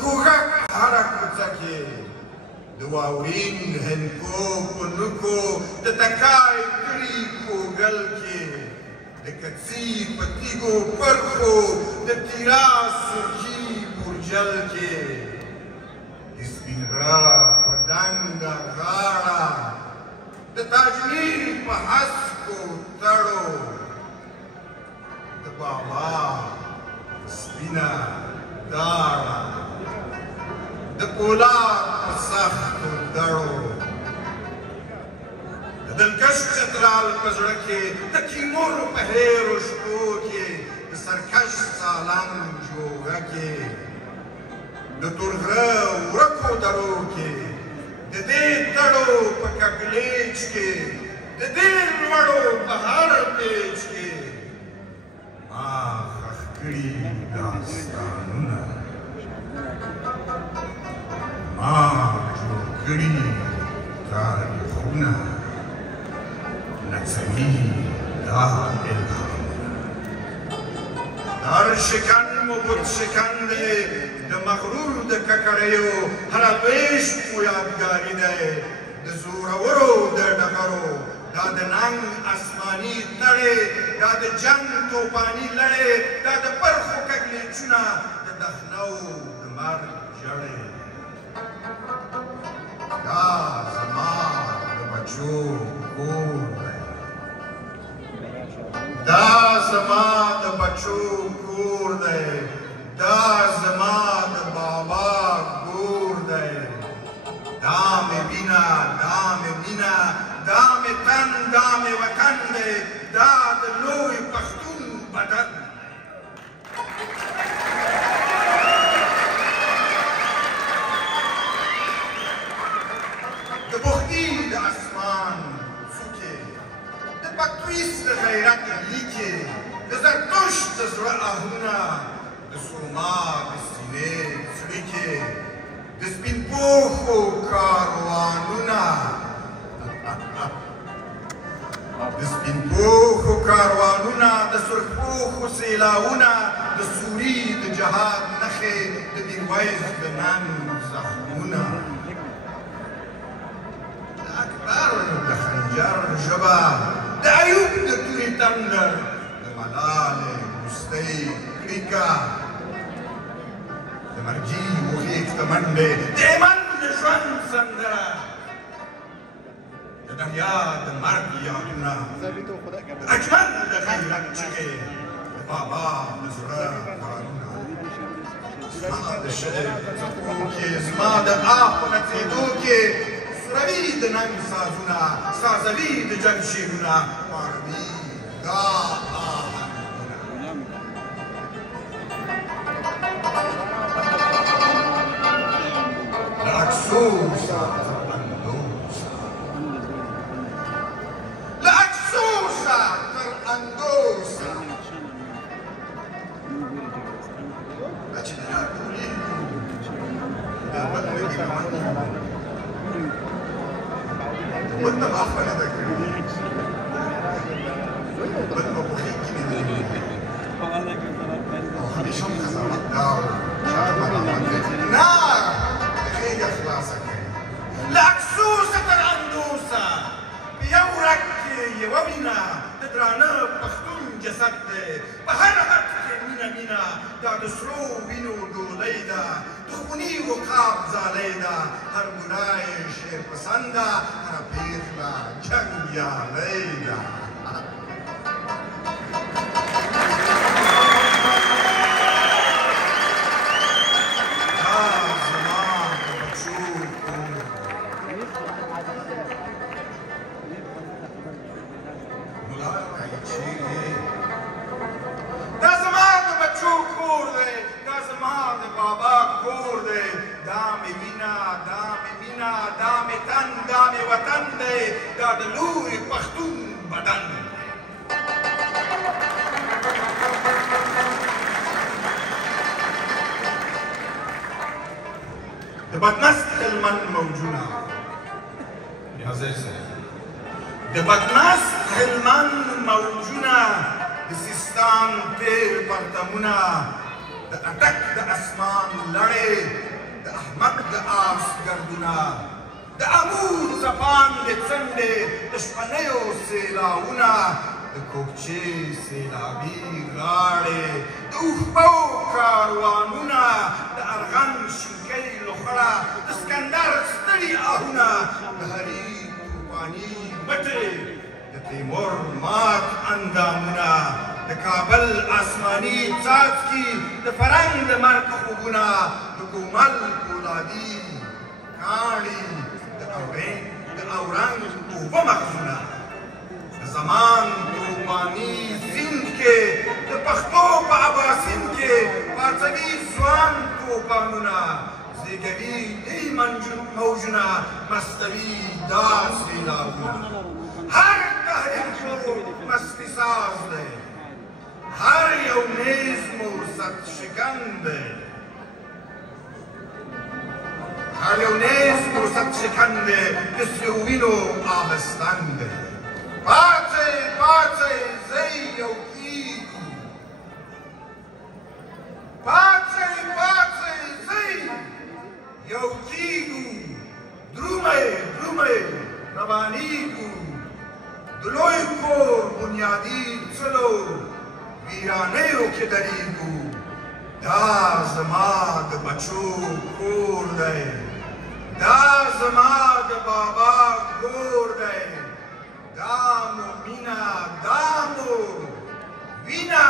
کوږک هره کوڅه کې د واورین هندکو په نوکو د تکای کړي کوګل کې د کڅي په تیږو پرخو د تیرا سرخي برجل کې د سپین غره په دنګه غاړه د تاجمیر په هسکو تړو د بابا سپینه داړه د پولاد په سختو دړو د دلکش چترال په زړه کې د تیمور په هیرو شپو کې د سرکش سالنګ جوړه کې د تورغره ورکو درو کې د دې دړو په ککلیچ کې د دې لوړو په هر پیچ کې ما خښ کړي داستانونه ما جوړ کړي تاریخونه نڅوي دا الهامونه هر شکن مو بت شکن دی د مغرور د ککړیو هره بیش مو یادګاري دی د زورورو د ډبرو دا د ننګ اسماني تړې دا د جنګ توپاني لړې دا د پرخو کږلېچونه د دخنو د مرګ ژړې دا زما د بچو کور دی دا زما د بچو کور دی دا زما د بابا کور دی دا مې وینه دا مې مینه دا مې تن دا مې وطن دی دا د لوی پښتون بدن د بختي د اسمان څوکې د پتویس د غیرت لیکې د زرتشت د زړه آهونه د سرما د سینې څړیکې د سپین پوښو کاروانونه د سپین پوښو کاروانونه د سرخ پوښو سیلاونه د سوري د جهاد نښې د میرویس د ننګ زخمونه د اکبر د خنجر ژبه د ایوب د تورې تندر د ملالې وروستۍ کړیکه د مرګي وغېږ ته منډې د ایمن د ژوند سندره د دریا د مرګ یادونه د اجمل د غیرت چغې د بابا د زړه کارونه زما د شعر په څپو کې زما د آه په نڅېدو کې سروي د ننګ سازونه سازوي د جنګ شعرونه پاروي دا آهنګونه له افسوسه Bununla mahvene de gülüyor. Bununla bu hikini de hadi şam kazanmak dağıl. نار هي خلاصك لعكسوسة الأندوسة بيورك يومنا تدرانا بختون جسد بهرهت مينا مينا دا دسرو وينو دوليدا دخوني وقاب زاليدا هر براي شير پسندا هر بيخلا جنگ يا ليدا دا د لوی پښتون بدن د بدنست هلمند موجونه د بدنست هلمند موجونه د سیستان تیر پرتمونه د اټک د اسمان لړې مد د آس ګردونه د عمود څپان د څنډې د شپنیو سیلاونه د کوکچې سیلابي غاړې د اوښبو کاروانونه د ارغن شینکۍ لوخړه د سکندر ستړي آهونه د هري توپاني بټې د تیمور مات اندامونه د کابل آسماني څاڅکي د فرنګ د مرګ خوبونه د کومل پولادي کاڼي د اورنګ اوبه مغزونه د زمان توپاني سیند کې د پښتو په اباسین کې پاڅوي ځوان توپانونه زیږوي نوي موجونه مستوي دا سیلابونه هر تحریک مو مستي ساز دی هر یو نیز مو ست شکن دی هر یو نیز مو ست شکن دی د سرو وینو آبستن دی پاڅئ پاڅئ زی یو کیږو پاڅئ پاڅئ زی یو کیږو درومئ درومئ روانیږو د لوی کور بنیادي څلو ویرانیو کې درېږو دا زما د بچو کور دی دا زما د بابا کور دی دا مو مینه دا مو وینه